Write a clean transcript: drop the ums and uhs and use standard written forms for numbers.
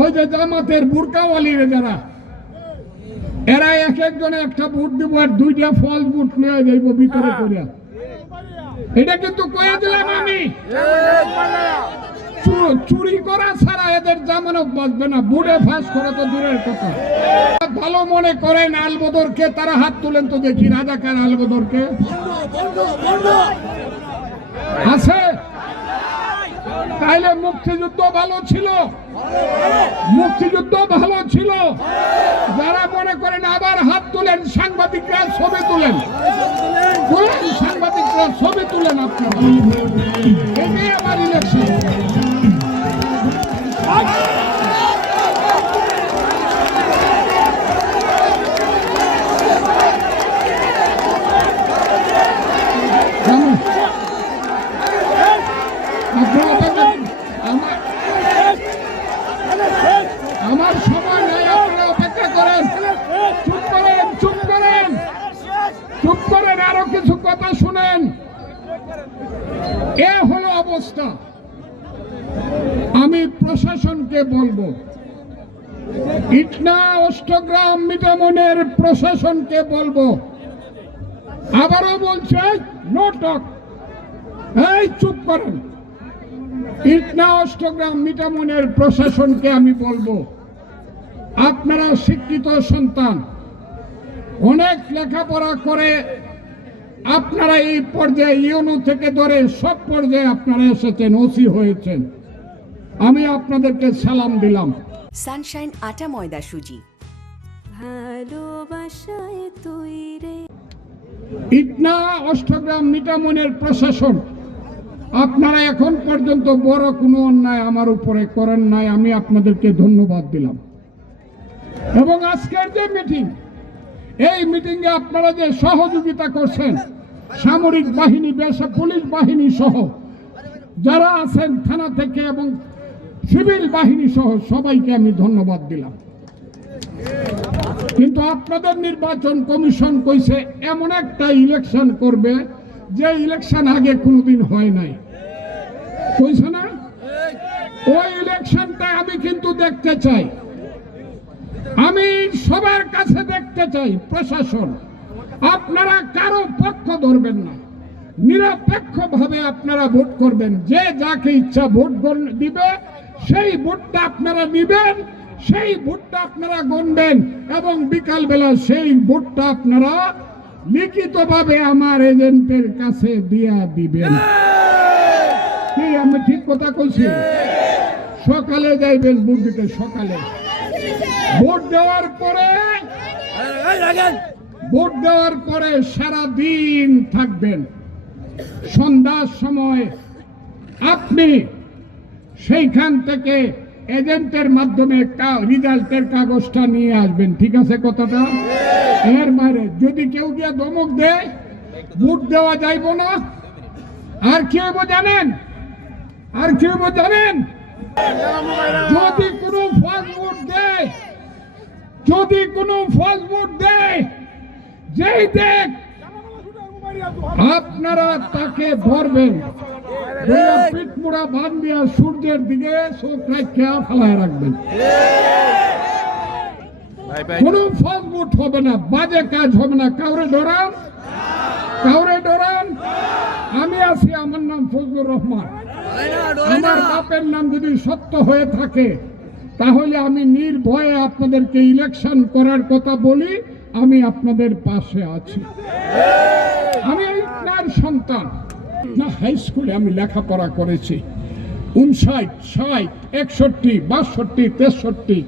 ওই যে জামাতের বুরকাওয়ালিরা যারা, এরা এক একজনে একটা ভোট দিব আর দুইটা ফল ভোট নিয়ে যাইব ভিতরে করিয়া। এটা কিন্তু কয়ে দিলাম আমি, চুরি করা ছাড়া এদের জামানত বাঁচবে না, বুড়ে ফাঁস করা তো দূরের কথা। ভালো মনে করেন আলবদরকে, তারা হাত তুলেন তো দেখি, রাজাকার আলবদরকে আছে? তাইলে মুক্তিযুদ্ধ ভালো ছিল, মুক্তিযুদ্ধ ভালো ছিল। যারা মনে করেন আবার হাত তুলেন, সাংবাদিকরা ছবি তুলেন, সাংবাদিকরা ছবি তুলেন আপনারা। এটাই আমার ইলেকশন। আমার সময় নেই, আপনারা অপেক্ষা করেন। চুপ করেন, চুপ করেন, চুপ করেন, আরো কিছু কথা শুনেন। এ হলো অবস্থা। আমি প্রশাসনকে বলবো, ইটনা অষ্টগ্রাম মিটামনের প্রশাসনকে বলবো, আবারও বলছে নো টক। এই চুপ করেন। ইটনা অষ্টগ্রাম মিটামনের প্রশাসনকে আমি বলবো, আপনারা শিক্ষিত সন্তান, অনেক লেখাপড়া করে আপনারা এই পর্যায়ে ইউনো থেকে ধরে সব পর্যায়ে আপনারা এসেছেন, ওসি হয়েছেন। আমি আপনাদেরকে সালাম দিলাম। সানশাইন আটা ময়দা সুজি, ভালোবাসায় তৈরি। ইটনা অষ্টগ্রাম মিটামনের প্রশাসন, আপনারা এখন পর্যন্ত বড় কোনো অন্যায় আমার উপরে করেন নাই, আমি আপনাদেরকে ধন্যবাদ দিলাম। এবং আজকের যে মিটিং, এই মিটিং এ আপনারা যে সহযোগিতা করছেন, সামরিক বাহিনী, পুলিশ বাহিনী সহ যারা আছেন থানা থেকে এবং সিভিল বাহিনী সহ সবাইকে আমি ধন্যবাদ দিলাম। কিন্তু আপনাদের নির্বাচন কমিশন কইছে এমন একটা ইলেকশন করবে যে ইলেকশন আগে কোনোদিন হয় নাই, কইছে না? ওই ইলেকশনটা আমি কিন্তু দেখতে চাই, আমি সবার কাছে দেখতে চাই। প্রশাসন, আপনারা কারো পক্ষ ধরবেন না, নিরপেক্ষ ভাবে আপনারা ভোট করবেন। যে যাকে ইচ্ছা ভোট দিবে, সেই ভোটটা আপনারা নিবেন, সেই ভোটটা আপনারা গণবেন এবং বিকাল বেলা সেই ভোটটা আপনারা লিখিতভাবে আমার এজেন্টের কাছে দিয়া দিবেন। কি আমি ঠিক কথা কইছি? সকালে যাইবেন ভোট দিতে, সকালে ভোট দেওয়ার পরে সারা দিন থাকবেন। সন্ধ্যার সময় আপনি সেইখান থেকে এজেন্টের মাধ্যমে রিজাল্টের কাগজটা নিয়ে আসবেন। ঠিক আছে কথাটা? এর বাইরে যদি কেউ গিয়ে ধমক দেয়, ভোট দেওয়া যাইব না। আর কি হইব জানেন? আর কি হইব জানেন? যদি কোনো ফলস ভোট দেয়, যদি কোনো ফলস ভোট দেয়, যেই দেখ আপনারা তাকে ধরবেন, পিঠ মুড়া বান দিয়া সূর্যের দিকে চোখ রাখিয়া ফেলায় রাখবেন। কোনো ফলস ভোট হবে না, বাজে কাজ হবে না। কাউরে ডরান, কাউরে ডরান। আমি আছি, আমার নাম ফজলুর রহমান। আমার বাপের নাম যদি সত্য হয়ে থাকে তাহলে আমি নির্ভয়ে আপনাদেরকে ইলেকশন করার কথা বলি। আমি আপনাদের পাশে আছি। আমি আপনার সন্তান না, হাই স্কুলে আমি লেখাপড়া করেছি। 59, 60, 61, 62, 63